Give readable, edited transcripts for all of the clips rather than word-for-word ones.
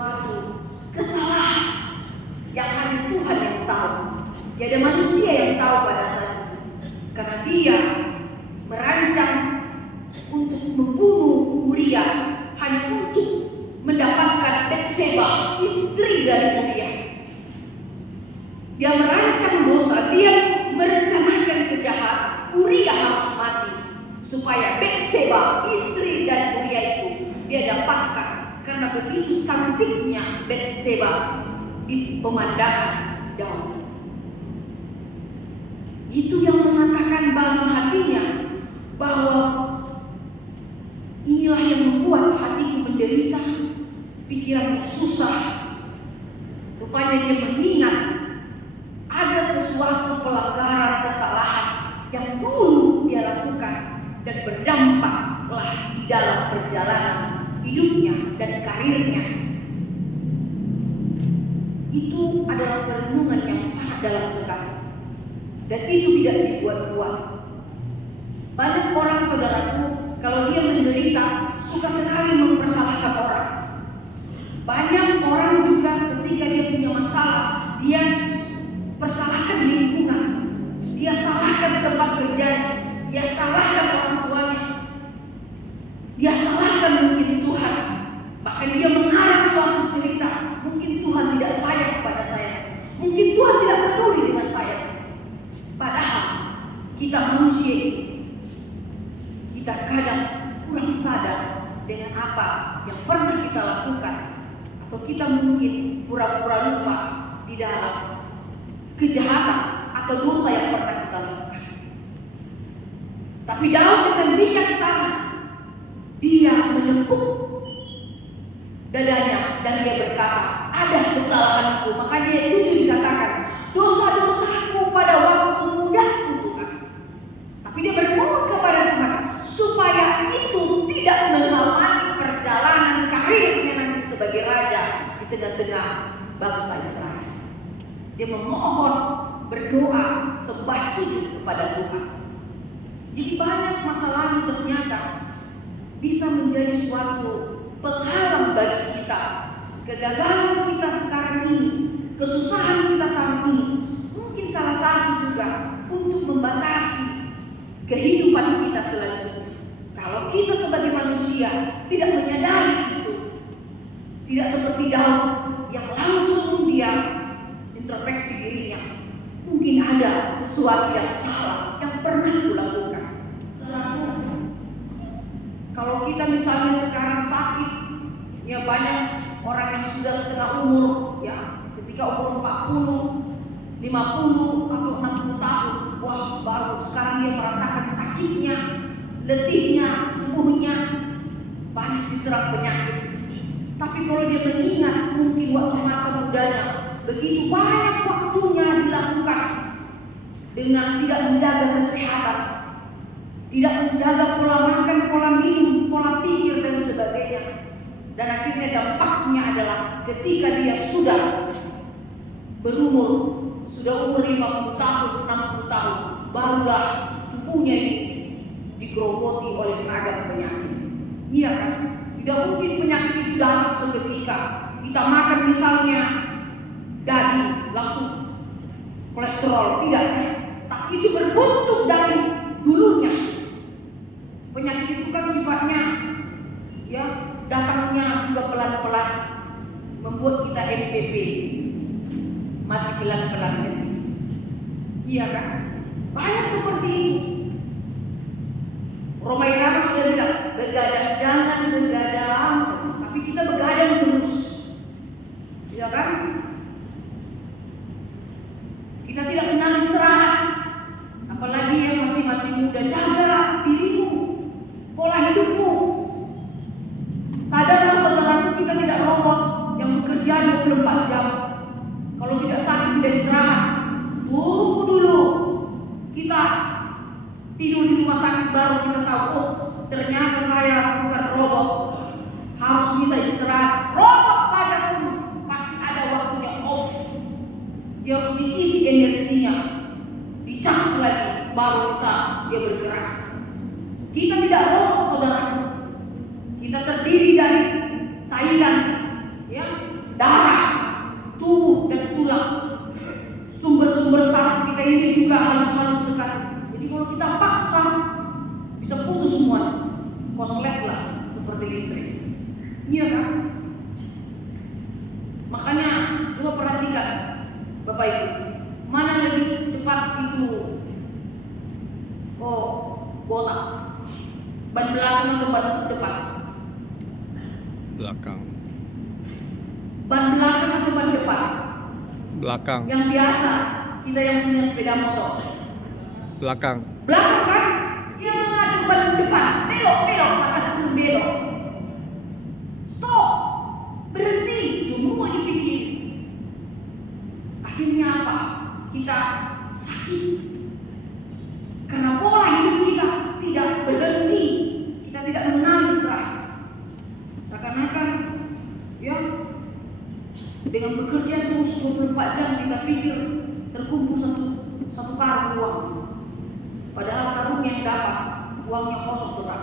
sesuatu kesalahan yang hanya Tuhan yang tahu. Tiada manusia yang tahu pada saat itu. Karena dia merancang untuk membunuh Uria hanya untuk mendapatkan Batseba, istri dari Uria. Dia merancang dosa, dia merencanakan kejahatan. Uria harus mati supaya Batseba, istri dari Uria itu dia dapatkan. Karena begitu cantiknya Batseba di pemandangan Daud. Itu yang mengatakan dalam hatinya bahwa inilah yang membuat hatiku menderita, pikirannya susah. Rupanya dia mengingat ada sesuatu pelanggaran kesalahan yang dulu dia lakukan dan berdampaklah di dalam perjalanan hidupnya dan karirnya. Itu adalah perenungan yang sangat dalam sekali. Dan itu tidak dibuat-buat. Banyak orang, saudaraku, kalau dia menderita, suka sekali mempersalahkan orang. Banyak orang juga ketika dia punya masalah, dia persalahkan lingkungan, dia salahkan tempat kerja, dia salahkan orang tuanya, dia salahkan mungkin Tuhan. Bahkan dia mengarang suatu cerita, mungkin Tuhan tidak sayang kepada saya, mungkin Tuhan tidak peduli dengan saya. Padahal kita manusia ini, kita kadang kurang sadar dengan apa yang pernah kita lakukan, atau kita mungkin pura-pura lupa di dalam kejahatan atau dosa yang pernah kita lakukan. Tapi Daud dengan bijaksana dia menepuk dadanya dan dia berkata, ada kesalahanku. Makanya itu dikatakan, dosa-dosaku pada waktu mudaku Tuhan. Tapi dia bermohon kepada Tuhan supaya itu tidak menghalangi perjalanan karirnya nanti sebagai raja di tengah-tengah bangsa Israel. Dia memohon, berdoa, sembah sujud kepada Tuhan. Jadi banyak masalah yang ternyata bisa menjadi suatu penghalang bagi kita. Kegagalan kita sekarang ini, kesusahan kita saat ini, mungkin salah satu juga untuk membatasi kehidupan kita selanjutnya. Kalau kita sebagai manusia tidak menyadari itu, tidak seperti Daud yang langsung dia introspeksi dirinya, mungkin ada sesuatu yang salah yang pernah kulakukan. Kalau kita misalnya sekarang sakit, ya banyak orang yang sudah setengah umur, ya ketika umur 40, 50 atau 60 tahun, wah baru sekarang dia merasakan sakitnya, letihnya, tubuhnya banyak diserang penyakit. Tapi kalau dia mengingat mungkin waktu masa mudanya, begitu banyak waktunya dilakukan dengan tidak menjaga kesehatan, tidak menjaga pola makan, pola minum, pola pikir dan sebagainya. Dan akhirnya dampaknya adalah ketika dia sudah berumur, sudah umur 50 tahun, 60 tahun, barulah tubuhnya ini digerogoti oleh beragam penyakit. Iya kan? Tidak mungkin penyakit itu datang seketika. Kita makan misalnya daging, langsung kolesterol, tidak kan? Tapi itu berbentuk dari dulunya. Penyakit itu kan sifatnya ya datangnya juga pelan-pelan, membuat kita MPP, mati pelan-pelan. Iya kan? Banyak seperti itu. Roma Irama sudah bilang, begadang jangan begadang, tapi kita begadang terus. Iya kan? Kita tidak kenal istirahat. Apalagi yang masih muda, jaga dirimu, pola hidupmu. Sadarlah saudaraku, kita tidak robot yang bekerja 24 jam. Kalau tidak sakit tidak istirahat. Tunggu dulu. Kita tidur di rumah sakit baru kita tahu, oh ternyata saya bukan robot. Harus bisa istirahat. Robot saja pun pasti ada waktunya off. Dia harus diisi energinya, dicas lagi, baru bisa dia bergerak. Kita tidak robot saudaraku. Kita terdiri dari cairan, ya, sumber sakit kita ini juga halus-halus sekali. Jadi kalau kita paksa bisa putus semua, koslet lah seperti listrik. Iya kan? Makanya coba perhatikan Bapak Ibu, mana lebih cepat itu botak, ban belakang atau ban depan? Belakang. Ban belakang atau ban depan? Belakang. Yang biasa kita yang punya sepeda motor. Belakang. Belakang kan? Yang mengacu ban depan, belok, katakan belok. Stop, berhenti, semua dipikir. Akhirnya apa? Kita sakit. Karena pola hidup kita tidak berhenti, kita tidak mengenal istirahat. Seakan-akan ya dengan bekerja terus 24 jam kita pikir terkumpul satu karung uang. Padahal karung yang dapat uangnya kosong total.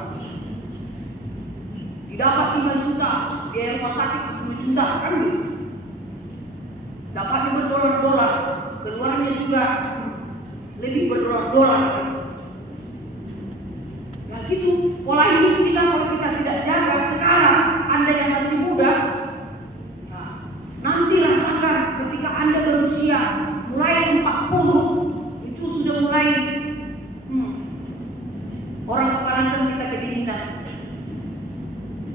Didapat 5 juta, biaya rumah sakit 10 juta kan gitu. Dapatnya berdolar-dolar, keluarnya juga lebih berdolar-dolar. Ya gitu, pola hidup kita kalau kita tidak jaga sekarang, Anda yang masih muda, ya, nanti rasakan ketika Anda berusia mulai 40, itu sudah mulai orang kepanasan kita kedinginan.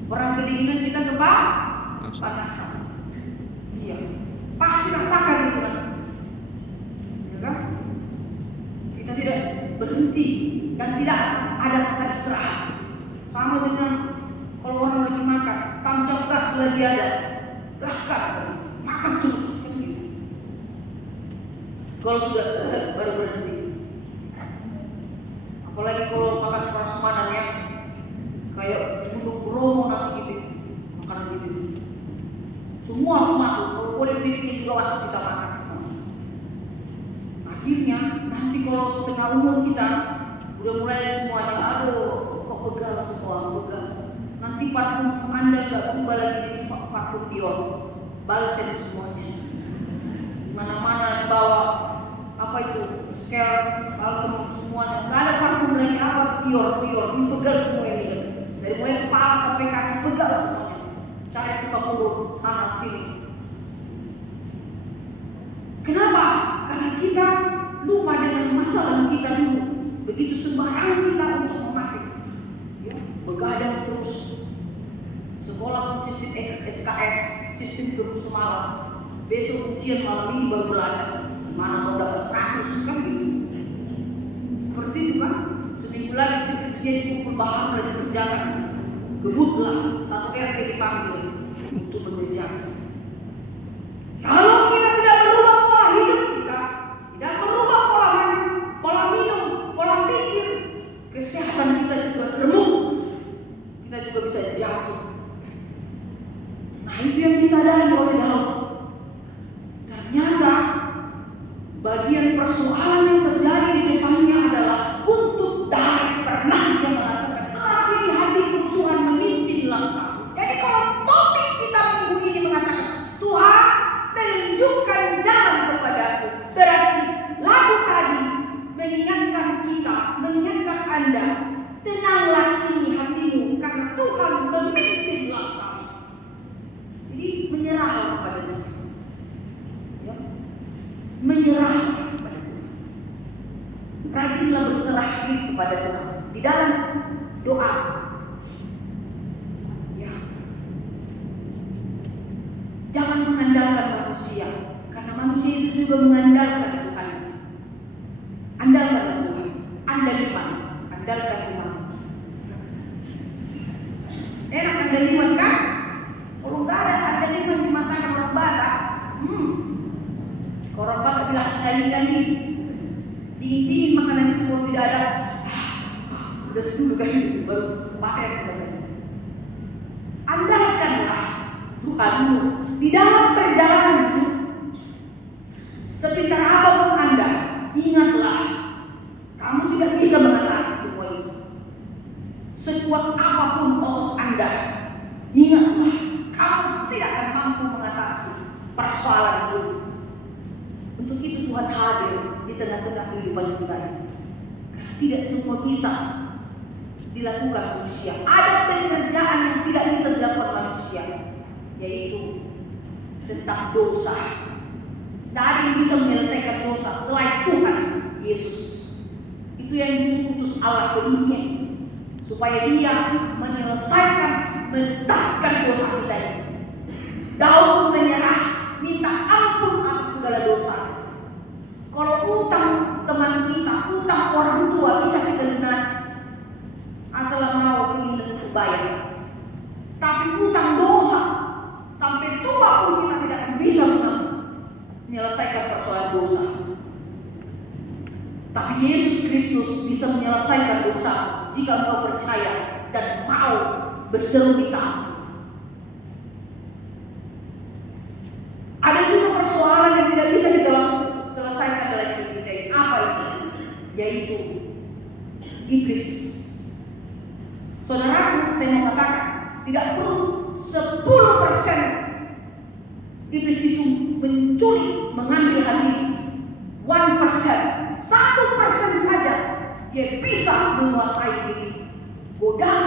Orang kedinginan kita kepanasan. Iya, pasti rasakan itu kan. Ya kan? Kita tidak berhenti dan tidak ada kata istirahat. Sama dengan kalau orang lagi makan, tancap gas lagi ada, gaskan, makan terus. Kalau sudah baru berhenti. Apalagi kalau makan prasmanan ya, kayak duduk Bromo nasi gitu, makan gitu. Semua harus masuk, kalau boleh pilih juga waktu kita makan. Akhirnya nanti kalau setengah umur kita udah mulai semuanya, aduh kok pegal semua, pegal. Nanti parfum Anda nggak berubah lagi jadi parfum Dior, balsem semuanya. Mana-mana dibawa apa itu, scale, balsem semuanya. Nggak ada parfum lagi apa Dior, ini pegal semua ini. Dari mulai kepala sampai kaki pegal semuanya. Cari tukang urut sana sini. Kenapa? Karena kita lupa dengan masalah kita dulu. Begitu sembarangan kita untuk memakai, ya, begadang terus. Sekolah pun sistem SKS, sistem terus semalam. Besok ujian malam ini baru belajar. Mana mau dapat 100 kan gitu. Seperti itu kan. Seminggu lagi skripsinya dikumpul bahan dan dikerjakan. Gebutlah satu RT dipanggil untuk mengerjakan. Kalau kita tidak berubah pola hidup kita, tidak berubah pola minum, pola pikir, kesehatan kita juga remuk, kita juga bisa jatuh. Nah itu yang disadari oleh Daud. Ternyata bagian persoalan yang terjadi di depannya adalah untuk dari pernah dia melakukan terakhir hatiku Tuhan memimpin langkah. Jadi kalau topik kita minggu ini mengatakan Tuhan menunjukkan jalan kepadaku, berarti lagu tadi mengingatkan kita, mengingatkan Anda, tenanglah kini hatimu karena Tuhan memimpin langkah. Jadi menyerahlah kepada Tuhan, ya. Menyerah kepada Tuhan. Rajinlah berserah diri kepada Tuhan di dalam doa. Ya. Jangan mengandalkan manusia, karena manusia itu juga mengandalkan Tuhan. Andalkan Tuhan. Andaliman, andalkan Tuhan. Enak andaliman kan? Kalau nggak ada andaliman di masakan orang Batak, orang Batak bilang gali-gali, dingin-dingin makanan itu kalau tidak ada, udah sedulu kan itu baru pakai. Andalkanlah Tuhanmu di dalam perjalanan hidup. Sepintar apapun Anda, ingatlah kamu tidak bisa mengatasi semua itu. Sekuat apapun otot Anda, ingatlah kamu tidak akan mampu mengatasi persoalan itu. Untuk itu Tuhan hadir di tengah-tengah kehidupan kita ini. Karena tidak semua bisa dilakukan manusia. Ada pekerjaan yang tidak bisa dilakukan manusia, yaitu tentang dosa. Tidak ada yang bisa menyelesaikan dosa selain Tuhan Yesus. Itu yang diutus Allah ke dunia, supaya Dia menyelesaikan, menentaskan dosa kita ini. Daud menyerah, minta ampun atas segala dosa. Kalau utang teman kita, utang orang tua bisa kita lunasi, asal mau keinginan untuk bayar. Tapi utang dosa sampai tua pun kita tidak akan bisa menyelesaikan persoalan dosa. Tapi Yesus Kristus bisa menyelesaikan dosa jika engkau percaya dan mau berseru minta ampun. Ada juga persoalan yang tidak bisa kita selesaikan dalam hidup kita ini. Apa itu? Yaitu iblis. Saudaraku, saya mau katakan, tidak perlu 10% iblis itu mencuri, mengambil hati. 1% saja dia bisa menguasai diri. Godaan,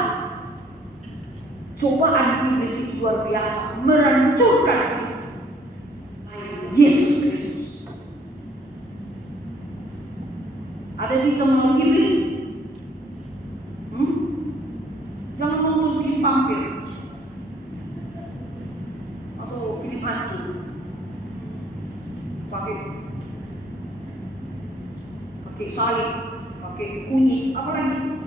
cobaan iblis itu luar biasa, merancurkan Yesus Kristus. Ada bisa melawan iblis? Jangan nonton film vampir atau film hantu pakai salib, pakai kunyit, apa lagi?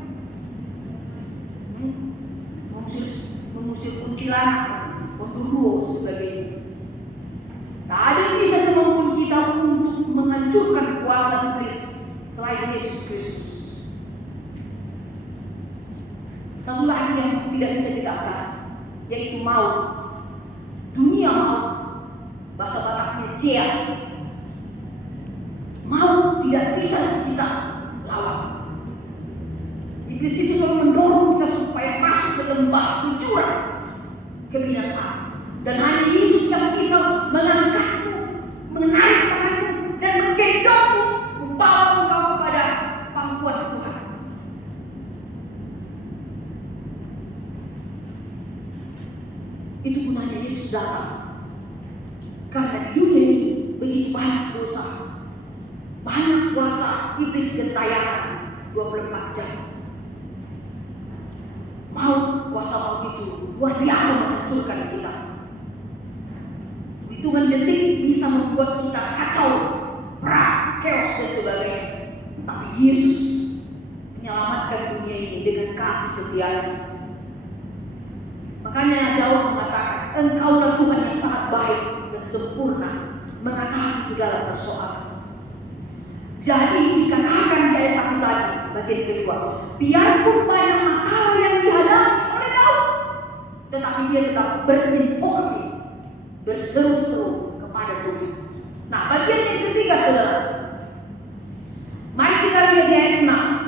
Mengusir kuntilanak, gondoruo sebagainya. Tak ada yang bisa kemampuan kita untuk menghancurkan kuasa iblis selain Yesus Kristus. Satu lagi yang tidak bisa kita atasi, yaitu maut. Dunia maut, bahasa Bataknya jia. Maut tidak bisa kita lawan. Iblis itu selalu mendorong kita supaya masuk ke lembah kucuran kebinasaan. Dan hanya Yesus yang bisa mengangkatmu, menarik tanganmu, dan menggendongmu, membawa engkau kepada pangkuan Tuhan. Itu gunanya Yesus datang. Karena di dunia ini begitu banyak dosa, banyak kuasa iblis gentayangan 24 jam. Kuasa maut itu luar biasa menghancurkan kita. Hitungan detik bisa membuat kita kacau, perang, chaos dan sebagainya. Tapi Yesus menyelamatkan dunia ini dengan kasih setianya. Makanya Daud mengatakan, Engkaulah Tuhan yang sangat baik dan sempurna, mengatasi segala persoalan. Jadi dikatakan di ayat 1 tadi, bagian kedua, biarpun banyak masalah yang dihadapi oleh Daud, tetapi dia tetap berinfokasi, berseru-seru kepada Tuhan. Nah, bagian yang ketiga, saudara, mari kita lihat di ayat 6.